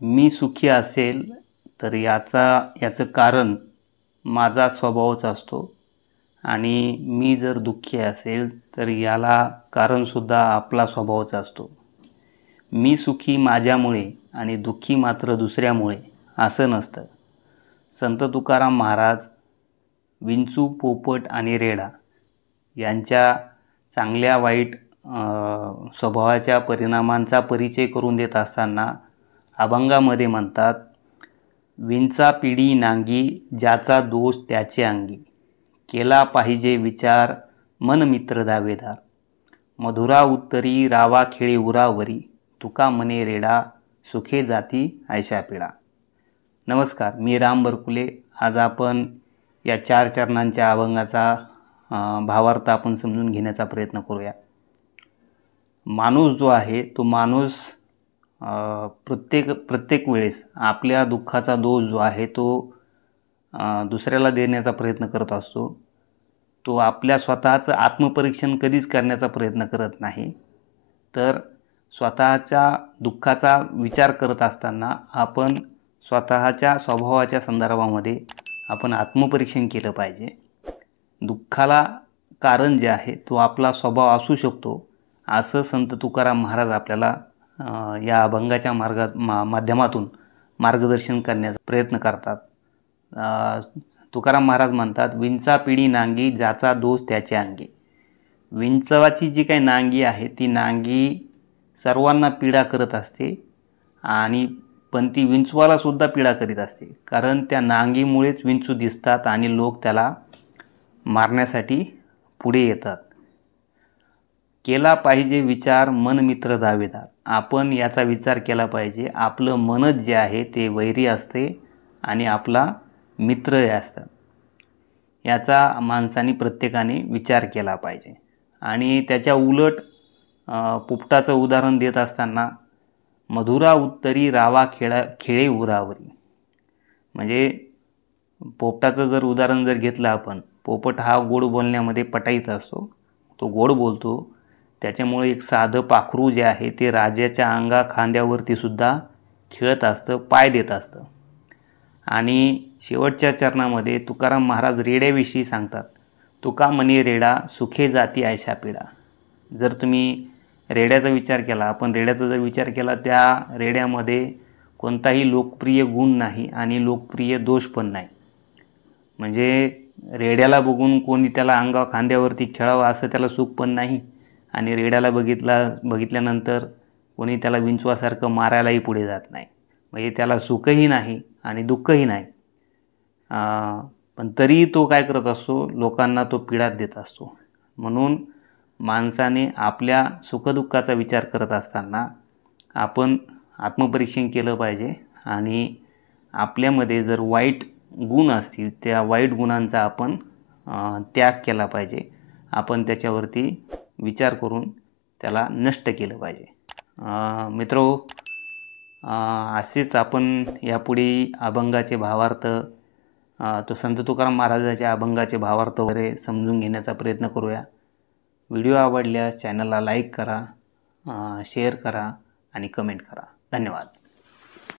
मी सुखी असेल तर याचं कारण माझा स्वभावच असतो आणि मी जर दुःखी असेल तर याला कारणसुद्धा आपला स्वभावच असतो. मी सुखी माझ्यामुळे आणि दुःखी मात्र दुसऱ्यामुळे असं नसतं. संत तुकाराम महाराज विंचू, पोपट आणि रेडा यांच्या चांगल्या वाईट स्वभावाच्या परिणामांचा परिचय करून देत असताना अभंगामध्ये म्हणतात, विंचा पिढी नांगी ज्याचा दोष त्याचे अंगी, केला पाहिजे विचार मन मित्र दावेदार, मधुरा उत्तरी रावा खेळी उरावरी, तुका मने रेडा सुखे जाती ऐशा पिढा. नमस्कार, मी राम बरकुले. आज आपण या 4 चरणांच्या अभंगाचा भावार्थ आपण समजून घेण्याचा प्रयत्न करूया. माणूस जो आहे तो माणूस प्रत्येक वेळेस आपल्या दुःखाचा दोष जो आहे तो दुसऱ्याला देण्याचा प्रयत्न करत असतो. तो आपल्या स्वतःचं आत्मपरीक्षण कधीच करण्याचा प्रयत्न करत नाही. तर स्वतःच्या दुःखाचा विचार करत असताना आपण स्वतःच्या स्वभावाच्या संदर्भामध्ये आपण आत्मपरीक्षण केलं पाहिजे. दुःखाला कारण जे आहे तो आपला स्वभाव असू शकतो असं संत तुकाराम महाराज आपल्याला या अभंगाच्या माध्यमातून मार्गदर्शन करण्याचा प्रयत्न करतात. तुकाराम महाराज म्हणतात, विंचा पिढी नांगी ज्याचा दोष त्याचे अंगी. विंचवाची जी काही नांगी आहे ती नांगी सर्वांना पीडा करत असते आणि पण ती विंचवाला सुद्धा पीडा करीत असते, कारण त्या नांगीमुळेच विंचू दिसतात आणि लोक त्याला मारण्यासाठी पुढे येतात. केला पाहिजे विचार मन मित्र दावेदार. आपण याचा विचार केला पाहिजे. आपलं मनच जे आहे ते वैरी असते आणि आपला मित्र असतं. याचा माणसाने प्रत्येकाने विचार केला पाहिजे. आणि त्याच्या उलट पोपटाचं उदाहरण देत असताना, मधुरा उत्तरी रावा खेळे उरावरी. म्हणजे पोपटाचं जर उदाहरण जर घेतलं आपण, पोपट हा गोड बोलण्यामध्ये पटाईत असतो. तो गोड बोलतो, त्याच्यामुळे एक साधं पाखरू जे आहे ते राजाच्या खांद्यावरती सुद्धा खेळत असतं, पाय देत असतं. आणि शेवटच्या चरणामध्ये तुकाराम महाराज रेड्याविषयी सांगतात, तुका मनी रेडा सुखे जाती ऐशा पिढा. जर तुम्ही रेड्याचा विचार केला, आपण रेड्याचा जर विचार केला, त्या रेड्यामध्ये कोणताही लोकप्रिय गुण नाही आणि लोकप्रिय दोष पण नाही. म्हणजे रेड्याला बघून कोणी त्याला खांद्यावरती खेळावं असं त्याला सुख पण नाही आणि रेड्याला बघितल्यानंतर कोणी त्याला विंचवासारखं मारायलाही पुढे जात नाही. म्हणजे त्याला सुखही नाही आणि दुःखही नाही. पण तरीही तो काय करत असतो, लोकांना तो पीडा देत असतो. म्हणून माणसाने आपल्या सुखदुःखाचा विचार करत असताना आपण आत्मपरीक्षण केलं पाहिजे आणि आपल्यामध्ये जर वाईट गुण असतील त्या वाईट गुणांचा आपण त्याग केला पाहिजे. आपण त्याच्यावरती विचार करून त्याला नष्ट केलं पाहिजे. मित्रो, असेच आपण यापुढे अभंगाचे भावार्थ, तो संत तुकाराम महाराजाच्या अभंगाचे भावार्थ वगैरे समजून घेण्याचा प्रयत्न करूया. व्हिडिओ आवडल्यास चॅनलला लाईक करा, शेअर करा आणि कमेंट करा. धन्यवाद.